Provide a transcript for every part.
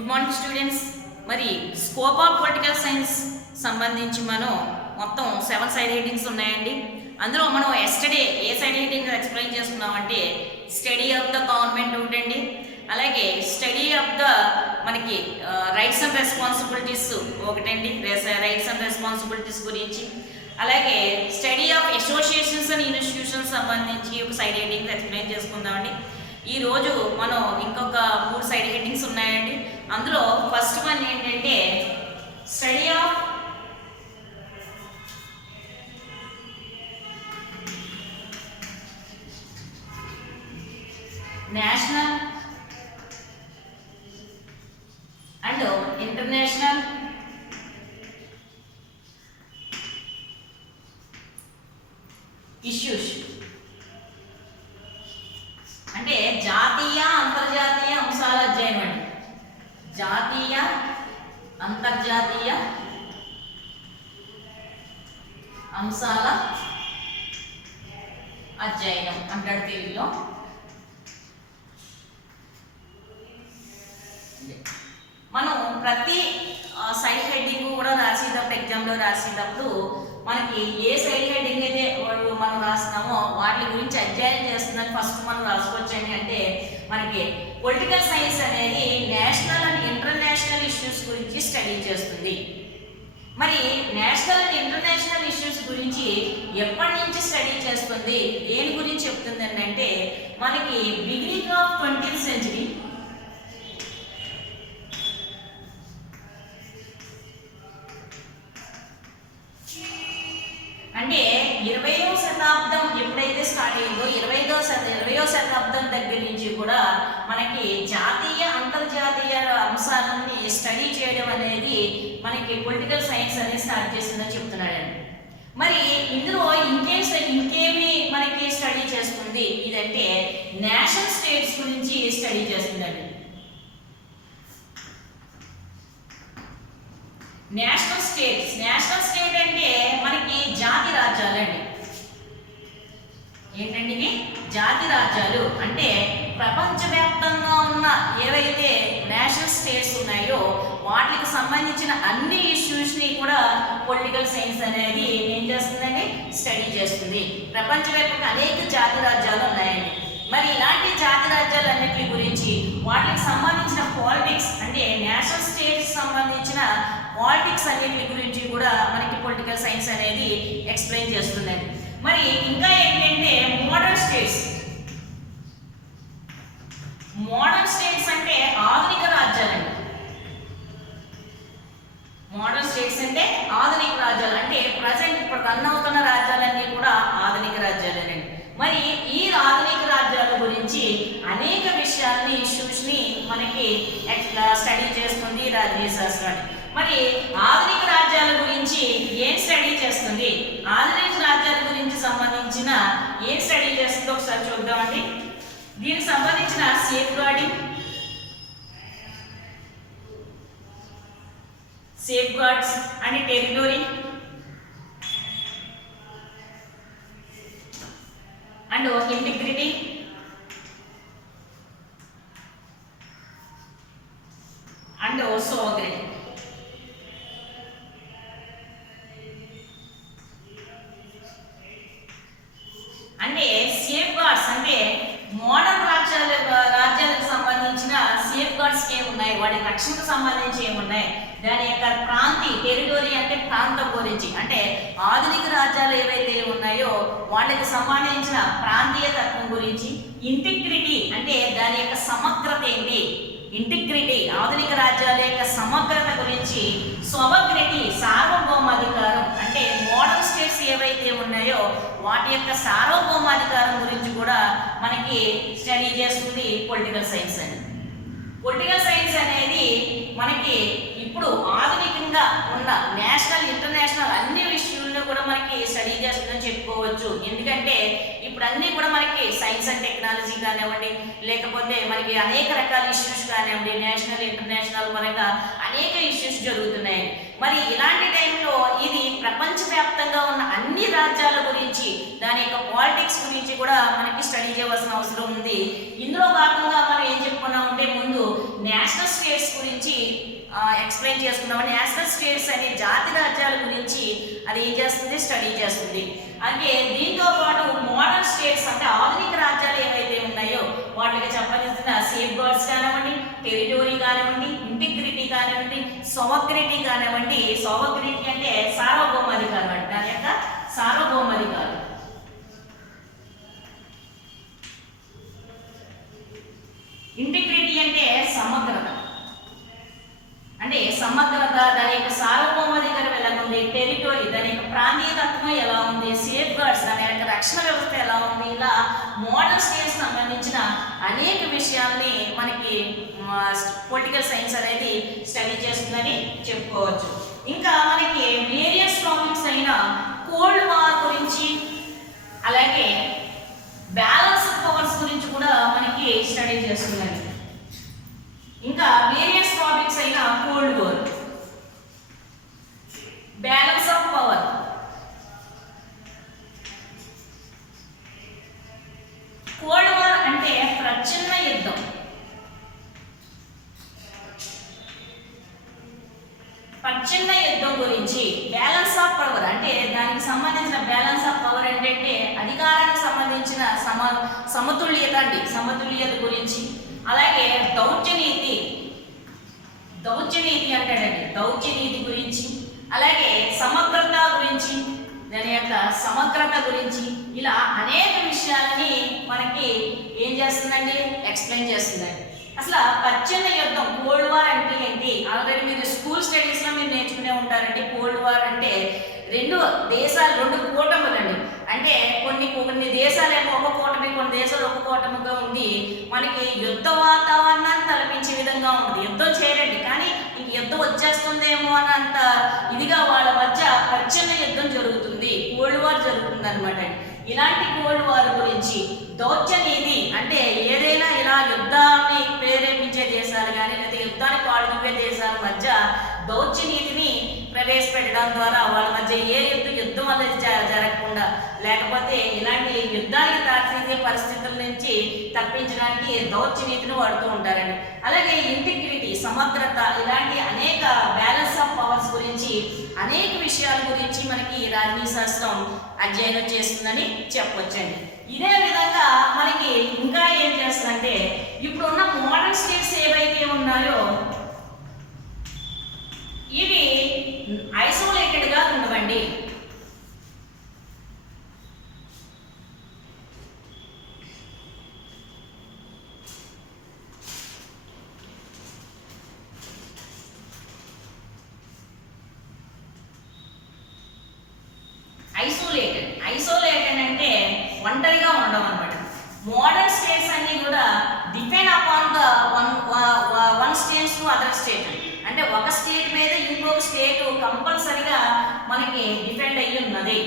Good morning students. మరి scope of political science సంబంధించి మనం మొత్తం 7 సైడ్ హెడ్డింగ్స్ ఉన్నాయండి. అందులో మనం ఎస్టర్డే ఏ సైడ్ హెడ్డింగ్ ఎక్స్ప్లెయిన్ చేసుకున్నామంటే స్టడీ ఆఫ్ ద గవర్నమెంట్ ఒకటండి, అలాగే స్టడీ ఆఫ్ ద మనకి రైట్స్ అండ్ రెస్పాన్సిబిలిటీస్ ఒకటండి, రైట్స్ అండ్ రెస్పాన్సిబిలిటీస్ గురించి, అలాగే study of associations and institutions సంబంధించి ఒక సైడ్ హెడ్డింగ్ ఎక్స్ప్లెయిన్ చేసుకుందామండి. ఈరోజు మనం ఇంకొక 3 సైడ్ హెడ్డింగ్స్ ఉన్నాయండి. అందులో ఫస్ట్ వన్ ఏంటంటే study of national and international issues, అంటే జాతీయ అంతర్జాతీయ అంశాల అధ్యయనం అండి. జాతీయ అంతర్జాతీయ అంశాల అధ్యయనం అంటాడు తెలుగులో. మనం ప్రతి సైడ్ హెడ్డింగ్ కూడా రాసేటప్పుడు, ఎగ్జామ్లో రాసేటప్పుడు మనకి ఏ సైడ్ హెడ్డింగ్ అయితే మనం రాస్తున్నామో వాటి గురించి అధ్యయనం చేస్తుందని ఫస్ట్ మనం రాసుకోవచ్చండి. అంటే మనకి పొలిటికల్ సైన్స్ అనేది నేషనల్ అండ్ ఇంటర్నేషనల్ ఇష్యూస్ గురించి స్టడీ చేస్తుంది. మరి నేషనల్ అండ్ ఇంటర్నేషనల్ ఇష్యూస్ గురించి ఎప్పటి నుంచి స్టడీ చేస్తుంది, దేని గురించి చెప్తుంది అంటే మనకి బిగినింగ్ ఆఫ్ 20th సెంచరీ, అంటే 20వ శతాబ్దం ఎప్పుడైతే స్టార్ట్ అయిందో 20వ శతాబ్దం దగ్గర నుంచి కూడా మనకి జాతీయ అంతర్జాతీయ అంశాలని స్టడీ చేయడం అనేది మనకి పొలిటికల్ సైన్స్ అనేది స్టార్ట్ చేసిందని చెప్తున్నాడండి. మరి ఇందులో ఇంకేమి మనకి స్టడీ చేస్తుంది ఇదంటే నేషనల్ స్టేట్స్ గురించి స్టడీ చేస్తుందండి. నేషనల్ స్టేట్ అంటే మనకి జాతి రాజ్యాలండి. ఏంటండి ఇవి? జాతి రాజ్యాలు అంటే ప్రపంచవ్యాప్తంగా ఉన్న ఏవైతే నేషనల్ స్టేట్స్ ఉన్నాయో వాటికి సంబంధించిన అన్ని ఇష్యూస్ని కూడా పొలిటికల్ సైన్స్ అనేది ఏం చేస్తుందండి, స్టడీ చేస్తుంది. ప్రపంచవ్యాప్తంగా అనేక జాతి రాజ్యాలు ఉన్నాయండి. మరి ఇలాంటి జాతి రాజ్యాలన్నిటి గురించి వాటికి సంబంధించిన పాలిటిక్స్, అంటే నేషనల్ స్టేట్స్ సంబంధించిన పాలిటిక్స్ అన్నిటి గురించి కూడా మనకి పొలిటికల్ సైన్స్ అనేది ఎక్స్ప్లెయిన్ చేస్తుందండి. మరి ఇంకా ఏంటంటే మోడర్న్ స్టేట్స్ అంటే ఆధునిక రాజ్యాలండి. మోడర్న్ స్టేట్స్ అంటే ఆధునిక రాజ్యాలు, అంటే ప్రజెంట్ ఇప్పుడు రన్ అవుతున్న రాజ్యాలన్నీ కూడా ఆధునిక రాజ్యాలేనండి. మరి ఈ ఆధునిక రాజ్యాల గురించి అనేక విషయాల్ని, ఇష్యూస్ని మనకి స్టడీ చేస్తుంది రాజకీయ శాస్త్రాన్ని. మరి ఆధునిక రాజ్యాల గురించి ఏం స్టడీ చేస్తుంది, ఆధునిక రాజ్యాల గురించి సంబంధించిన ఏం స్టడీ చేస్తుందో ఒకసారి చూద్దామండి. దీనికి సంబంధించిన safeguards and territory and integrity and sovereignty. అంటే సేఫ్ గార్డ్స్ అంటే మోడర్న్ రాజ్యాలకు సంబంధించిన సేఫ్ గార్డ్స్ ఏమున్నాయి, వాటి రక్షణకు సంబంధించి ఏమున్నాయి, దాని యొక్క టెరిటరీ అంటే ప్రాంతం గురించి, అంటే ఆధునిక రాజ్యాలు ఏవైతే ఉన్నాయో వాటికి సంబంధించిన ప్రాంతీయ తత్వం గురించి, ఇంటిగ్రిటీ అంటే దాని యొక్క సమగ్రత ఏంటి, ఇంటిగ్రిటీ ఆధునిక రాజ్యాల యొక్క సమగ్రత గురించి, సోవరెనిటీ సార్వభౌమాధికారం అంటే మోడర్న్ స్టేట్స్ ఏవైతే ఉన్నాయో వాటి యొక్క సార్వభౌమాధికారం గురించి కూడా మనకి స్టడీ చేస్తుంది పొలిటికల్ సైన్స్ అని. పొలిటికల్ సైన్స్ అనేది మనకి ఇప్పుడు ఆధునికంగా ఉన్న నేషనల్ ఇంటర్నేషనల్ అన్ని విషయాల్లో కూడా మనకి స్టడీ చేస్తుందని చెప్పుకోవచ్చు. ఎందుకంటే ఇప్పుడు అన్నీ కూడా మనకి సైన్స్ అండ్ టెక్నాలజీ కానివ్వండి, లేకపోతే మనకి అనేక రకాల ఇష్యూస్ కానివ్వండి, నేషనల్ ఇంటర్నేషనల్ పరంగా అనేక ఇష్యూస్ జరుగుతున్నాయి. మరి ఇలాంటి టైంలో ఇది ప్రపంచవ్యాప్తంగా ఉన్న అన్ని రాజ్యాల గురించి, దాని యొక్క పాలిటిక్స్ గురించి కూడా మనకి స్టడీ చేయవలసిన అవసరం ఉంది. ఇందులో భాగంగా మనం ఏం చెప్పుకున్నామంటే ముందు నేషనల్ స్టేట్స్ గురించి ఎక్స్ప్లెయిన్ చేసుకున్నాం. నేషనల్ స్టేట్స్ అనే జాతి రాజ్యాల గురించి అది ఏం చేస్తుంది, స్టడీ చేస్తుంది. అంటే దీంతో పాటు మోడర్న్ స్టేట్స్ అంటే ఆధునిక రాజ్యాలు ఏవైతే ఉన్నాయో వాటికి సంబంధించిన సేఫ్ గార్డ్స్ కానివ్వండి, టెరిటరీ కానివ్వండి, ఇంటిగ్రిటీ కానివ్వండి, సోవగ్రిటీ కానివ్వండి. సోవగ్రిటీ అంటే సార్వభౌమాధికారం అంటే దాని యొక్క సార్వభౌమాధికారం. ఇంటిగ్రిటీ అంటే సమగ్రత, అంటే సమగ్రత, దాని యొక్క సార్వభౌమాధికారం ఎలా ఉంది, టెరిటరీ దాని యొక్క ప్రాంతీయతత్వం ఎలా ఉంది, సేఫ్ గార్డ్స్ దాని యొక్క రక్షణ వ్యవస్థ ఎలా ఉంది. ఇలా మోడర్న్ స్టేట్స్ సంబంధించిన అనేక విషయాల్ని మనకి పొలిటికల్ సైన్స్ అనేది స్టడీ చేస్తుందని చెప్పుకోవచ్చు. ఇంకా మనకి వేరియస్ టాపిక్స్ అయిన కోల్డ్ వార్ గురించి అలాగే బ్యాలెన్స్ పవర్స్ గురించి కూడా మనకి స్టడీ చేస్తుందండి. ఇంకా వేరియస్ టాపిక్స్ అయిన cold war, balance of power, cold war అంటే ప్రచ్ఛన్న యుద్ధం. ప్రచ్ఛన్న యుద్ధం గురించి, బ్యాలెన్స్ ఆఫ్ పవర్ అంటే దానికి సంబంధించిన బ్యాలెన్స్ ఆఫ్ పవర్ ఏంటంటే అధికారానికి సంబంధించిన సమతుల్యత అండి, సమతుల్యత గురించి. అలాగే దౌత్యనీతి అంటాడండి, దౌత్యనీతి గురించి. అలాగే సమగ్రత గురించి, దాని యొక్క సమగ్రత గురించి. ఇలా అనేక విషయాలని మనకి ఏం చేస్తుందండి, ఎక్స్ప్లెయిన్ చేస్తుందండి. అసలు ప్రచ్ఛన్న యుద్ధం కోల్డ్ వార్ అంటే ఏంటి, ఆల్రెడీ మీరు స్కూల్ స్టడీస్లో మీరు నేర్చుకునే ఉంటారండి. కోల్డ్ వార్ అంటే రెండు దేశాలు, రెండు కూటములండి. అంటే కొన్ని దేశాలేమో ఒక కూటమి, కొన్ని దేశాలు ఒక కూటమిగా ఉంది. మనకి యుద్ధ వాతావరణాన్ని తలపించే విధంగా ఉంటుంది. యుద్ధం చేయరండి, కానీ ఇంక యుద్ధం వచ్చేస్తుందేమో అన్నంత ఇదిగా వాళ్ళ మధ్య ప్రచ్ఛన్న యుద్ధం జరుగుతుంది, కోల్డ్ వార్ జరుగుతుంది అనమాట. ఇలాంటి కోల్డ్ వార్ గురించి, దౌత్యనీతి అంటే ఏదైనా ఇలా యుద్ధాన్ని ప్రేరేపించే దేశాలు కానీ లేదా యుద్ధానికి పాల్గొనే దేశాల మధ్య దౌత్యనీతిని ప్రవేశపెట్టడం ద్వారా వాళ్ళ మధ్య ఏ యుద్ధం అనేది జరగకుండా, లేకపోతే ఇలాంటి యుద్ధానికి దారితీసే పరిస్థితుల నుంచి తప్పించడానికి దౌత్యనీతిని వాడుతూ ఉంటారండి. అలాగే ఇంటిగ్రిటీ, సమగ్రత, ఇలాంటి అనేక బ్యాలెన్స్ ఆఫ్ పవర్స్ గురించి అనేక విషయాల గురించి మనకి రాజనీతి శాస్త్రం అధ్యయనం చేస్తుందని చెప్పొచ్చండి. ఇదే విధంగా మనకి ఇంకా ఏం చేస్తుందంటే ఇప్పుడున్న మోడర్న్ స్టేట్స్ ఏవైతే ఉన్నాయో ఇవి ఐసోలేటెడ్గా ఉండవండి. ఐసోలేటెడ్ అంటే ఒంటరిగా ఉండవు అనమాట. మోడర్న్ స్టేట్స్ అన్ని కూడా depend upon the one states to other state. అంటే ఒక స్టేట్ మీద ఇంకొక స్టేట్ కంపల్సరిగా మనకి డిపెండ్ అయ్యి ఉన్నది.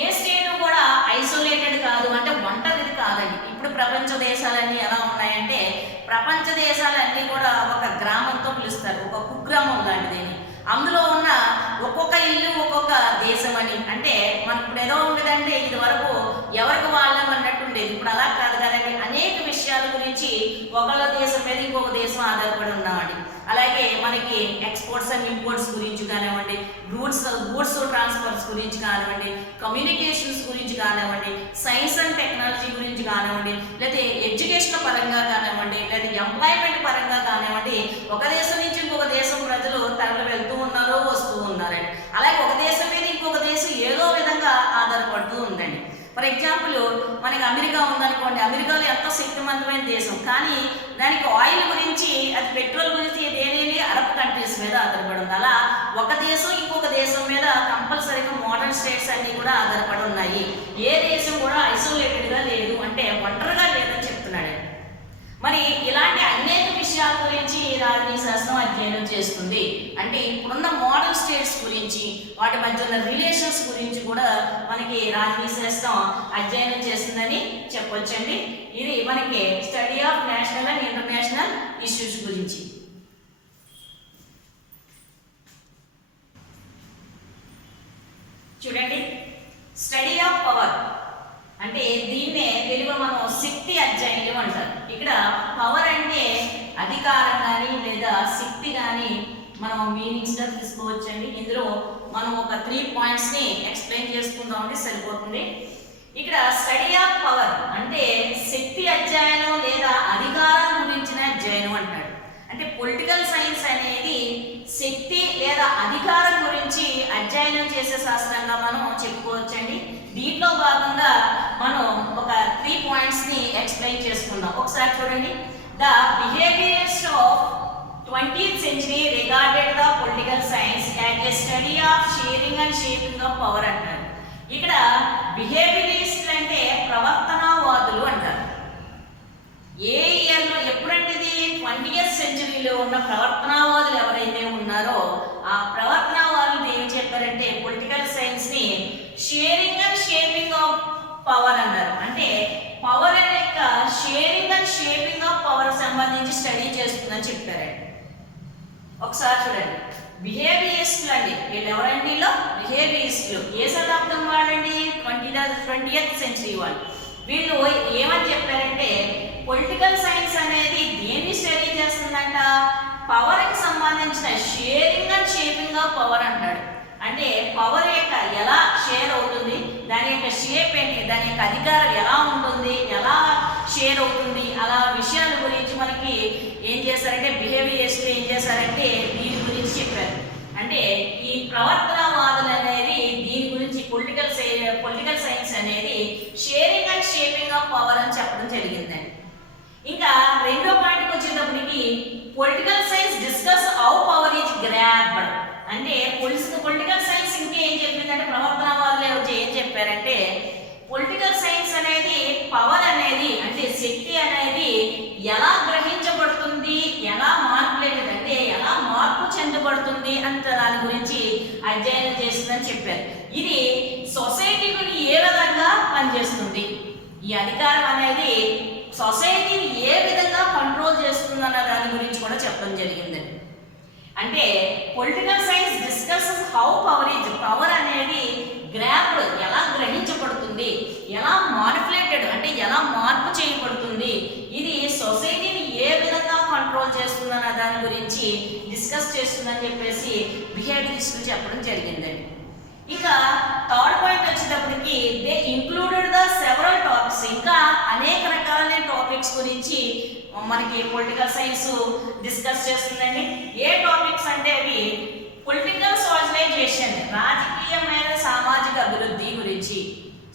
ఏ స్టేట్ కూడా ఐసోలేటెడ్ కాదు, అంటే ఒంటరిది కాదండి. ఇప్పుడు ప్రపంచ దేశాలన్నీ ఎలా ఉన్నాయంటే ప్రపంచ దేశాలన్నీ కూడా ఒక గ్రామంతో పిలుస్తారు, ఒక కుగ్రామం లాంటిది. అందులో ఉన్న ఒక్కొక్క ఇల్లు ఒక్కొక్క దేశం అని. అంటే మనకు ఇప్పుడు ఏదో ఉండదంటే ఇది వరకు ఎవరికి వాళ్ళం అన్నట్టు ఉండేది, ఇప్పుడు అలా కాదు కదండి. అనేక విషయాల గురించి ఒకళ్ళ దేశం మీద ఇంకొక దేశం ఆధారపడి ఉన్నామండి. అలాగే మనకి ఎక్స్పోర్ట్స్ అండ్ ఇంపోర్ట్స్ గురించి కానివ్వండి, గూడ్స్ ట్రాన్స్ఫర్స్ గురించి కానివ్వండి, కమ్యూనికేషన్స్ గురించి కానివ్వండి, సైన్స్ అండ్ టెక్నాలజీ గురించి కానివ్వండి, లేదా ఎడ్యుకేషన్ పరంగా కానివ్వండి, లేదా ఎంప్లాయ్మెంట్ పరంగా కానివ్వండి, ఒక దేశం నుంచి ఇంకొక దేశం ప్రజలు తరలి వెళ్తూ ఉన్నారు, వస్తూ ఉన్నారండి. అలాగే ఒక దేశం మీద ఇంకొక దేశం ఏదో విధంగా ఆధారపడుతూ ఉందండి. ఫర్ ఎగ్జాంపుల్ మనకి అమెరికా ఉందనుకోండి, అమెరికాలో ఎంతో శక్తివంతమైన దేశం, కానీ దానికి ఆయిల్ గురించి, అది పెట్రోల్ గురించి దేని అరబ్ కంట్రీస్ మీద ఆధారపడి ఉంది. అలా ఒక దేశం ఇంకొక దేశం మీద కంపల్సరీగా మోడర్న్ స్టేట్స్ అన్ని కూడా ఆధారపడి ఉన్నాయి. ఏ దేశం కూడా ఐసోలేటెడ్గా లేదు, అంటే ఒంటరిగా లేదని చెప్తున్నాడు. మరి ఇలాంటి అనేక విషయాల గురించి రాజనీతి శాస్త్రం అధ్యయనం చేస్తుంది. అంటే ఇప్పుడున్న మోడర్న్ స్టేట్స్ గురించి, వాటి మధ్య ఉన్న రిలేషన్స్ గురించి కూడా మనకి రాజనీతి శాస్త్రం అధ్యయనం చేస్తుందని చెప్పొచ్చండి. ఇది మనకి study of national and international issues గురించి. చూడండి, స్టడీ ఆఫ్ పవర్ అంటే దీన్నే తెలుగులో మనం శక్తి అధ్యయనం అంటారు. ఇక్కడ పవర్ అంటే అధికారం కానీ లేదా శక్తి కానీ మనం మీనింగ్స్గా తీసుకోవచ్చండి. ఇందులో మనం ఒక 3 పాయింట్స్ని ఎక్స్ప్లెయిన్ చేసుకుందామంటే సరిపోతుంది. ఇక్కడ స్టడీ ఆఫ్ పవర్ అంటే శక్తి అధ్యయనం లేదా అధికారం గురించిన అధ్యయనం అంటాడు. అంటే పొలిటికల్ సైన్స్ అనేది శక్తి లేదా అధికారం గురించి అధ్యయనం చేసే శాస్త్రంగా మనం చెప్పుకోవచ్చండి. దీంట్లో భాగంగా మనం ఒక 3 పాయింట్స్ని ఎక్స్ప్లెయిన్ చేసుకుందాం. ఒకసారి చూడండి. The behaviours of 20th century regarded the political science as a study of sharing and shaping of power అంటారు. ఇక్కడ బిహేవియరిస్టులు అంటే ప్రవర్తనవాదులు అంటారు. ఏ ఇయర్లో ఎప్పుడంటే ఇది 20th centuryలో ఉన్న ప్రవర్తనవాదులు ఎవరైతే ఉన్నారో ఆ ప్రవర్తనవాదులు ఏం చెప్పారంటే పొలిటికల్ సైన్స్ని sharing and shaping of power అన్నారు. అంటే పవర్ యొక్క sharing and shaping of power సంబంధించి స్టడీ చేస్తుందని చెప్పారండి. ఒకసారి చూడండి. బిహేవియరిస్టులు అండి వీళ్ళు ఎవరండి? బిహేవియరిస్టులు ఏ శతాబ్దం వాళ్ళండి? 20th century వాళ్ళు. వీళ్ళు ఏమని చెప్పారంటే పొలిటికల్ సైన్స్ అనేది దేన్ని స్టడీ చేస్తుందంట? పవర్కి సంబంధించిన sharing and shaping of power అంటాడు. అంటే పవర్ యొక్క ఎలా షేర్ అవుతుంది, దాని యొక్క షేప్ ఏంటి, దాని యొక్క అధికారం ఎలా ఉంటుంది, ఎలా షేర్ అవుతుంది, అలా విషయాల గురించి మనకి ఏం చేశారంటే బిహేవియరిస్ట్ ఏం చేశారంటే దీని గురించి చెప్పారు. అంటే ఈ ప్రవర్తనవాదులు అనేది దీని గురించి పొలిటికల్ సైన్స్ అనేది sharing and shaping of power అని చెప్పడం జరిగిందండి. ఇంకా రెండో పాయింట్కి వచ్చేటప్పటికి political science discuss how power is grabbed. అంటే పొలిటికల్ సైన్స్ ఇంకేం చెప్పిందంటే ప్రవర్తనవాదులు ఏం చెప్పారంటే పొలిటికల్ సైన్స్ అనేది పవర్ అనేది అంటే శక్తి అనేది ఎలా గ్రహించబడుతుంది, ఎలా మానిపులేటెడ్ అంటే ఎలా మార్పు చెందబడుతుంది అంత దాని గురించి అధ్యయనం చేస్తుందని చెప్పారు. ఇది సొసైటీకి ఏ విధంగా పనిచేస్తుంది, ఈ అధికారం అనేది సొసైటీని ఏ విధంగా కంట్రోల్ చేస్తుంది అన్న దాని గురించి కూడా చెప్పడం జరిగిందండి. అంటే political science discuss how power అనేది గ్రాప్డ్ ఎలా గ్రహించబడుతుంది, ఎలా మానిపులేటెడ్ అంటే ఎలా మార్పు చేయబడుతుంది, ఇది సొసైటీని ఏ విధంగా కంట్రోల్ చేస్తుందన్న దాని గురించి డిస్కస్ చేస్తుందని చెప్పేసి బిహేవియరిస్టులు చెప్పడం జరిగిందండి. ఇక థర్డ్ పాయింట్ వచ్చేటప్పటికి they included the several topics. ఇంకా అనేక రకాలైన టాపిక్స్ గురించి మనకి పొలిటికల్ సైన్స్ డిస్కస్ చేస్తుందండి. ఏ టాపిక్స్ అంటే అవి పొలిటికల్ సోషలైజేషన్ రాజకీయమైన సామాజిక అభివృద్ధి గురించి.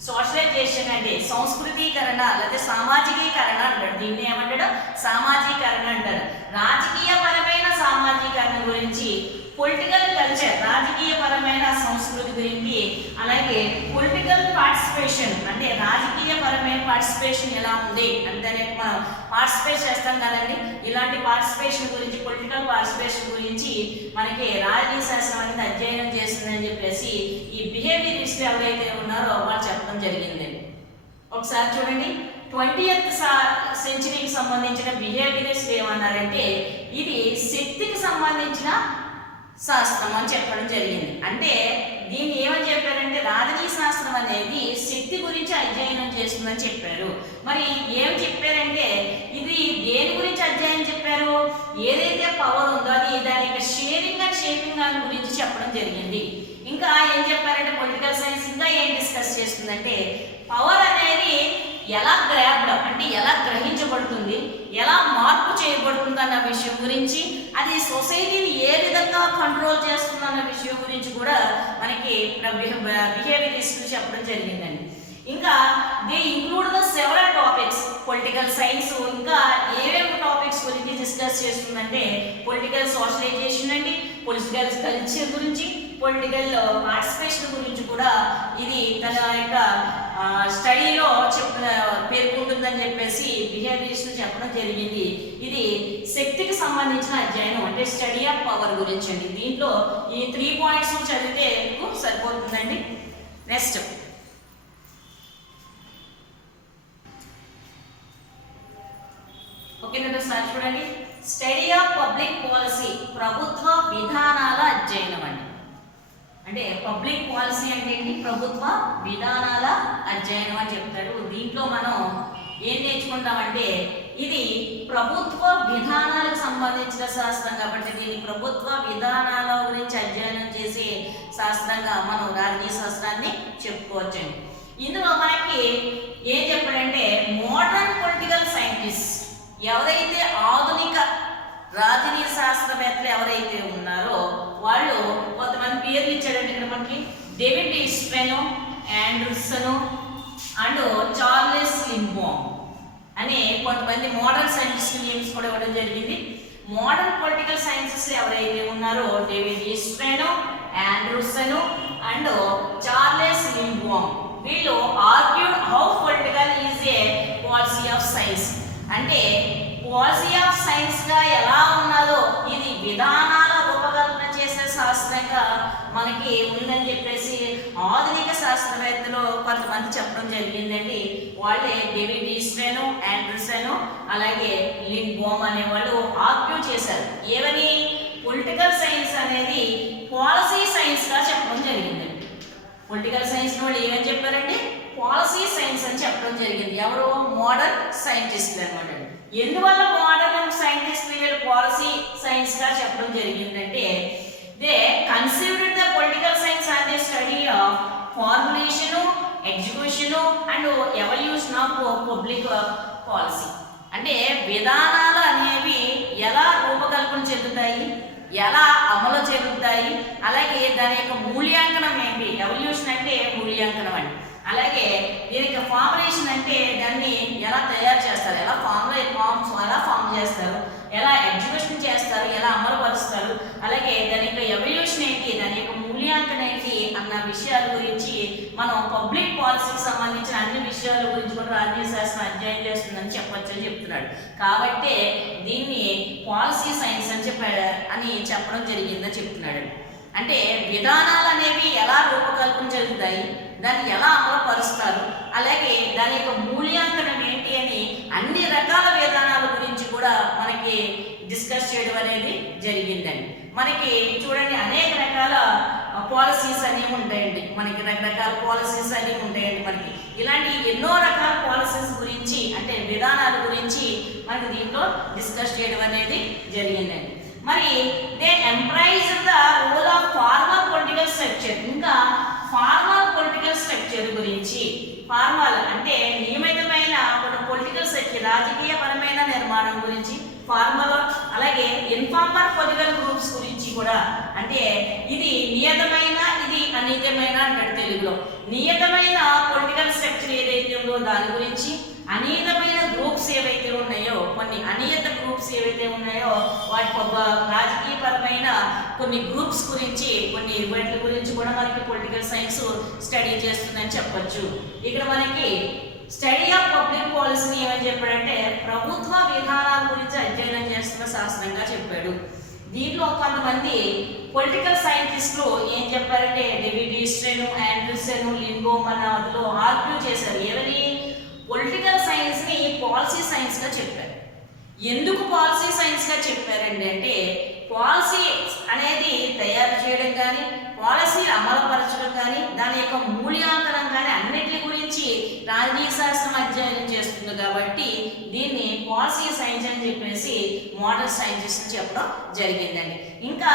సోషలైజేషన్ అంటే సంస్కృతీకరణ లేదా సామాజికీకరణ అంటాడు. దీన్ని ఏమంటాడు? సామాజికీకరణ అంటారు. రాజకీయపరమైన సామాజికరణ గురించి, పొలిటికల్ కల్చర్ రాజకీయపరమైన సంస్కృతి గురించి, అలాగే పొలిటికల్ పార్టిసిపేషన్ అంటే రాజకీయపరమైన పార్టిసిపేషన్ ఎలా ఉంది అంటే మనం పార్టిసిపేట్ చేస్తాం కదండి, ఇలాంటి పార్టిసిపేషన్ గురించి పొలిటికల్ పార్టిసిపేషన్ గురించి మనకి రాజకీయ శాస్త్రం అనేది అధ్యయనం చేస్తుందని చెప్పేసి ఈ బిహేవియరిస్టులు ఎవరైతే ఉన్నారో వాళ్ళు చెప్పడం జరిగిందండి. ఒకసారి చూడండి. 20th centuryకి సంబంధించిన బిహేవియరిస్టులు ఏమన్నారంటే ఇది శక్తికి సంబంధించిన శాస్త్రం అని చెప్పడం జరిగింది. అంటే దీన్ని ఏమని చెప్పారంటే రాజకీయ శాస్త్రం అనేది శక్తి గురించి అధ్యయనం చేస్తుందని చెప్పారు. మరి ఏం చెప్పారంటే ఇది దేని గురించి అధ్యయనం చెప్పారు? ఏదైతే పవర్ ఉందో అది దాని యొక్క షేరింగ్ అండ్ షేపింగ్ దాని గురించి చెప్పడం జరిగింది. ఇంకా ఏం చెప్పారంటే పొలిటికల్ సైన్స్ ఇంకా ఏం డిస్కస్ చేస్తుందంటే పవర్ అనేది ఎలా గ్రాబ్డ్ అంటే ఎలా గ్రహించబడుతుంది, ఎలా మార్పు చేయబడుతుంది అన్న విషయం గురించి, అది సొసైటీని ఏ విధంగా కంట్రోల్ చేస్తుంది అన్న విషయం గురించి కూడా మనకి బిహేవియరిస్టులు చెప్పడం జరిగిందండి. ఇంకా they include the several topics. Political science ఇంకా ఏమేమి టాపిక్స్ గురించి డిస్కస్ చేస్తుందంటే పొలిటికల్ సోషలైజేషన్ అండి, పొలిటికల్ కల్చర్ గురించి, పొలిటికల్ పార్టిసిపేషన్ గురించి కూడా ఇది తన యొక్క స్టడీలో పేర్కొంటుందని చెప్పేసి బిహేవియరిస్టులు చెప్పడం జరిగింది. ఇది శక్తికి సంబంధించిన అధ్యయనం అంటే స్టడీ ఆఫ్ పవర్ గురించి అండి. దీంట్లో ఈ 3 పాయింట్స్ చదివితే మీకు సరిపోతుందండి. నెక్స్ట్ ఓకేనా సార్ చూడండి. స్టడీ ఆఫ్ పబ్లిక్ పాలసీ ప్రభుత్వ విధానాల అధ్యయనం అండి. అంటే పబ్లిక్ పాలసీ అంటే ఏంటి? ప్రభుత్వ విధానాల అధ్యయనం అని చెప్తారు. దీంట్లో మనం ఏం నేర్చుకుంటామంటే ఇది ప్రభుత్వ విధానాలకు సంబంధించిన శాస్త్రం కాబట్టి దీన్ని ప్రభుత్వ విధానాల గురించి అధ్యయనం చేసే శాస్త్రంగా మనం రాజకీయ శాస్త్రాన్ని చెప్పుకోవచ్చండి. ఇందులో మనకి ఏం చెప్పాడంటే మోడర్న్ పొలిటికల్ సైంటిస్ట్ ఎవరైతే ఆధునిక రాజకీయ శాస్త్రవేత్తలు ఎవరైతే ఉన్నారో వాళ్ళు కొంతమంది పేర్లు ఇచ్చాడండి. ఇక్కడ మనకి డేవిడ్ ఈస్ట్రెన్, ఆండర్సన్ అండ్ చార్లెస్ లింబామ్ అనే కొంతమంది మోడర్న్ సైంటిస్ట్ నేమ్స్ కూడా ఇవ్వడం జరిగింది. మోడర్న్ పొలిటికల్ సైన్సెస్ ఎవరైతే ఉన్నారో డేవిడ్ ఈస్ట్రెన్, ఆండర్సన్ అండ్ చార్లెస్ లింబామ్ వీళ్ళు argued how political is a policy of science అంటే పాలసీ ఆఫ్ సైన్స్ గా ఎలా ఉన్నదో ఇది విధానాల రూపకల్పన చేసే శాస్త్రంగా మనకి ఉందని చెప్పేసి ఆధునిక శాస్త్రవేత్తలు కొంతమంది చెప్పడం జరిగిందండి. వాళ్ళే డేవిడ్ ఈస్ట్రెన్, ఆండర్సన్ అలాగే లింబామ్ అనేవాళ్ళు ఆర్గ్యూ చేశారు. ఏమని పొలిటికల్ సైన్స్ అనేది పాలసీ సైన్స్ గా చెప్పడం జరిగిందండి. పొలిటికల్ సైన్స్ వాళ్ళు ఏమని చెప్పారంటే పాలసీ సైన్స్ అని చెప్పడం జరిగింది. ఎవరు? మోడర్న్ సైంటిస్టులు అనమాట. ఎందువల్ల మోడర్న్ సైంటిస్ట్ వీళ్ళు పాలసీ సైన్స్ గా చెప్పడం జరిగిందంటే they considered the political science as a study of formulation, execution and evolution of public policy. అంటే విధానాలు అనేవి ఎలా రూపకల్పన చెందుతాయి, ఎలా అమలు చెందుతాయి, అలాగే దాని యొక్క మూల్యాంకనం ఏంటి. ఎవల్యూషన్ అంటే మూల్యాంకనం అండి. అలాగే దీనికి ఫార్ములేషన్ అంటే దాన్ని ఎలా తయారు చేస్తారు, ఎలా ఎలా ఫామ్ చేస్తారు, ఎలా ఎగ్జిక్యూషన్ చేస్తారు, ఎలా అమలు పరుస్తారు, అలాగే దాని యొక్క ఎవల్యూషన్ ఏంటి, దాని యొక్క మూల్యాంకనం ఏంటి అన్న విషయాల గురించి మనం పబ్లిక్ పాలసీకి సంబంధించిన అన్ని విషయాల గురించి కూడా రాజకీయ శాస్త్రం అధ్యయనం చేస్తుందని చెప్పొచ్చు అని చెప్తున్నాడు. కాబట్టి దీన్ని పాలసీ సైన్స్ అని చెప్పడం జరిగిందని చెప్తున్నాడు. అంటే విధానాలు అనేవి ఎలా రూపకల్పన జరుగుతాయి, దాన్ని ఎలా అమలు పరుస్తారు, అలాగే దాని యొక్క మూల్యాంకనం ఏంటి అని అన్ని రకాల విధానాల గురించి కూడా మనకి డిస్కస్ చేయడం అనేది జరిగిందండి. మనకి చూడండి అనేక రకాల పాలసీస్ అనేవి ఉంటాయండి. మనకి రకరకాల పాలసీస్ అనేవి ఉంటాయండి. మనకి ఇలాంటి ఎన్నో రకాల పాలసీస్ గురించి అంటే విధానాల గురించి మనకి దీంట్లో డిస్కస్ చేయడం అనేది జరిగిందండి. మరి they emphasise the role of formal political structure. ఇంకా ఫార్మల్ పొలిటికల్ స్ట్రక్చర్ గురించి, ఫార్మల్ అంటే నియమితమైన పొలిటికల్ స్ట్రక్చర్ రాజకీయ పరమైన నిర్మాణం గురించి ఫార్మల్, అలాగే ఇన్ఫార్మల్ పొలిటికల్ గ్రూప్స్ గురించి కూడా. అంటే ఇది నియతమైన, ఇది అనియతమైన అంటాడు తెలుగులో. నియతమైన పొలిటికల్ స్ట్రక్చర్ ఏదైతే ఉందో దాని గురించి, అనియతమైన గ్రూప్స్ ఏవైతే ఉన్నాయో కొన్ని అనియత గ్రూప్స్ ఏవైతే ఉన్నాయో వాటి రాజకీయపరమైన కొన్ని గ్రూప్స్ గురించి, కొన్ని వాటి గురించి కూడా మనకి పొలిటికల్ సైన్స్ స్టడీ చేస్తుందని చెప్పొచ్చు. ఇక్కడ మనకి స్టడీ ఆఫ్ పబ్లిక్ పాలసీని ఏమని చెప్పాడంటే ప్రభుత్వ విధానాల గురించి అధ్యయనం చేస్తున్న శాస్త్రంగా చెప్పాడు. దీంట్లో కొంతమంది పొలిటికల్ సైంటిస్టులు ఏం చెప్పారంటే డేవిడ్ ఈస్ట్రెన్, ఆండర్సన్, లింబామ్ అన్న అందులో ఆర్గ్యూ చేశారు. ఏమని పొలిటికల్ సైన్స్ ని పాలసీ సైన్స్ గా చెప్పారు. ఎందుకు పాలసీ సైన్స్ గా చెప్పారండి అంటే పాలసీ అనేది తయారు చేయడం కానీ, పాలసీ అమలుపరచడం కానీ, దాని యొక్క మూల్యాంకనం కానీ అన్నిటి గురించి రాజకీయ శాస్త్రం అధ్యయనం చేస్తుంది కాబట్టి దీన్ని పాలసీ సైన్స్ అని చెప్పేసి మోడర్న్ సైంటిస్ట్ చెప్పడం జరిగిందండి. ఇంకా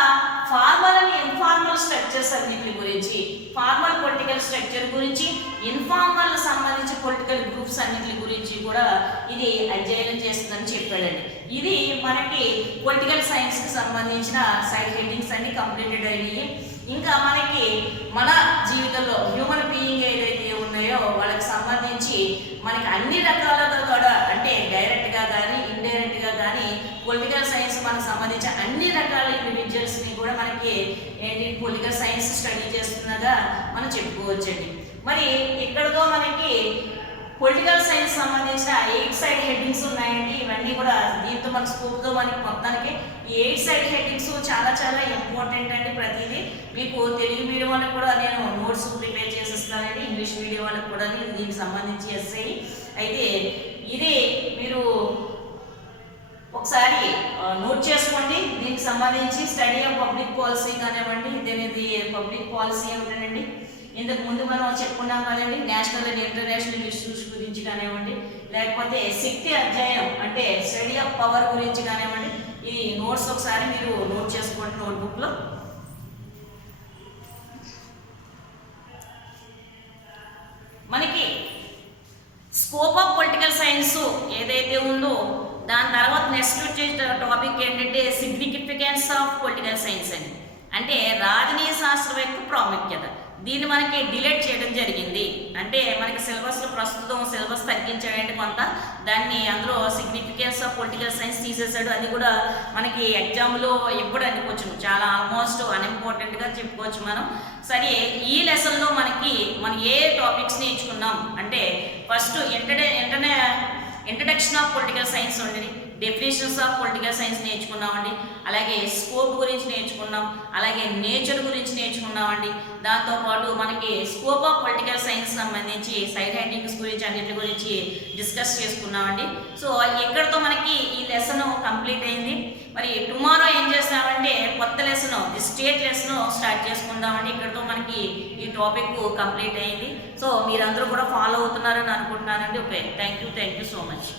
ఫార్మల్ అండ్ ఇన్ఫార్మల్ స్ట్రక్చర్స్ అన్నిటి గురించి, ఫార్మల్ పొలిటికల్ స్ట్రక్చర్ గురించి, ఇన్ఫార్మల్ సంబంధించి పొలిటికల్ గ్రూప్స్ అన్నిటి గురించి కూడా ఇది అధ్యయనం చేస్తుందని చెప్పాడండి. ఇది మనకి పొలిటికల్ సైన్స్ కి సంబంధించిన సైడ్ హెడ్డింగ్స్ అన్ని కంప్లీటెడ్ అయినాయి. ఇంకా మనకి మన జీవితంలో హ్యూమన్ బీయింగ్ ఏదైతే ఉన్నాయో వాళ్ళకి సంబంధించి మనకి అన్ని రకాలుగా కూడా అంటే డైరెక్ట్ గా కానీ ఇండైరెక్ట్ గా కానీ పొలిటికల్ సైన్స్ మనకు సంబంధించిన అన్ని రకాల ఇండివిజువల్స్ ని కూడా మనకి ఏంటి పొలిటికల్ సైన్స్ స్టడీ చేస్తున్నగా మనం చెప్పుకోవచ్చండి. మరి ఇక్కడతో మనకి పొలిటికల్ సైన్స్ సంబంధించిన 8 సైడ్ హెడ్డింగ్స్ ఉన్నాయండి. ఇవన్నీ కూడా దీంతో మన స్కోప్తో మనకి మొత్తానికి ఈ 8 సైడ్ హెడ్డింగ్స్ చాలా చాలా ఇంపార్టెంట్ అండి. ప్రతిదీ మీకు తెలుగు మీడియం వాళ్ళకి కూడా నేను నోట్స్ ప్రిపేర్ చేసిస్తానండి, ఇంగ్లీష్ మీడియం వాళ్ళకి కూడా దీనికి సంబంధించి ఎస్ఐ అయితే ఇది మీరు ఒకసారి నోట్ చేసుకోండి. దీనికి సంబంధించి స్టడీ ఆఫ్ పబ్లిక్ పాలసీ కానివ్వండి, ఇది పబ్లిక్ పాలసీ ఏమిటండి ఇంతకు ముందు మనం చెప్పుకున్నాం కదండి, నేషనల్ అండ్ ఇంటర్నేషనల్ ఇష్యూస్ గురించి కానివ్వండి, లేకపోతే శక్తి అధ్యయనం అంటే స్టడీ ఆఫ్ పవర్ గురించి కానివ్వండి. ఈ నోట్స్ ఒకసారి మీరు నోట్ చేసుకోండి నోట్బుక్లో. మనకి స్కోప్ ఆఫ్ పొలిటికల్ సైన్స్ ఏదైతే ఉందో దాని తర్వాత నెక్స్ట్ వచ్చే టాపిక్ ఏంటంటే సిగ్నిఫికెన్స్ ఆఫ్ పొలిటికల్ సైన్స్ అని, అంటే రాజనీయ శాస్త్రం యొక్క ప్రాముఖ్యత. దీన్ని మనకి డిలీట్ చేయడం జరిగింది. అంటే మనకి సిలబస్లో ప్రస్తుతం సిలబస్ తగ్గించాడంటే కొంత, దాన్ని అందులో సిగ్నిఫికెన్స్ ఆఫ్ పొలిటికల్ సైన్స్ తీసేసాడు. అది కూడా మనకి ఎగ్జామ్లో ఇవ్వడానికి కొంచెం చాలా ఆల్మోస్ట్ అన్ఇంపార్టెంట్గా చెప్పుకోవచ్చు మనం. సరే, ఈ లెసన్లో మనం ఏ టాపిక్స్ నేర్చుకున్నాం అంటే first introduction of political science ఉండేది, డెఫినేషన్స్ ఆఫ్ పొలిటికల్ సైన్స్ నేర్చుకున్నామండి, అలాగే స్కోప్ గురించి నేర్చుకున్నాం, అలాగే నేచర్ గురించి నేర్చుకున్నామండి. దాంతోపాటు మనకి స్కోప్ ఆఫ్ పొలిటికల్ సైన్స్ సంబంధించి సైడ్ హెడ్డింగ్స్ గురించి అన్నిటి గురించి డిస్కస్ చేసుకున్నామండి. సో ఇక్కడతో మనకి ఈ లెసన్ కంప్లీట్ అయింది. మరి టుమారో ఏం చేస్తామంటే కొత్త lesson, the state lesson start చేసుకుందామండి. ఇక్కడతో మనకి ఈ టాపిక్ కంప్లీట్ అయింది. సో మీరందరూ కూడా ఫాలో అవుతున్నారని అనుకుంటున్నానండి. Okay, thank you so much.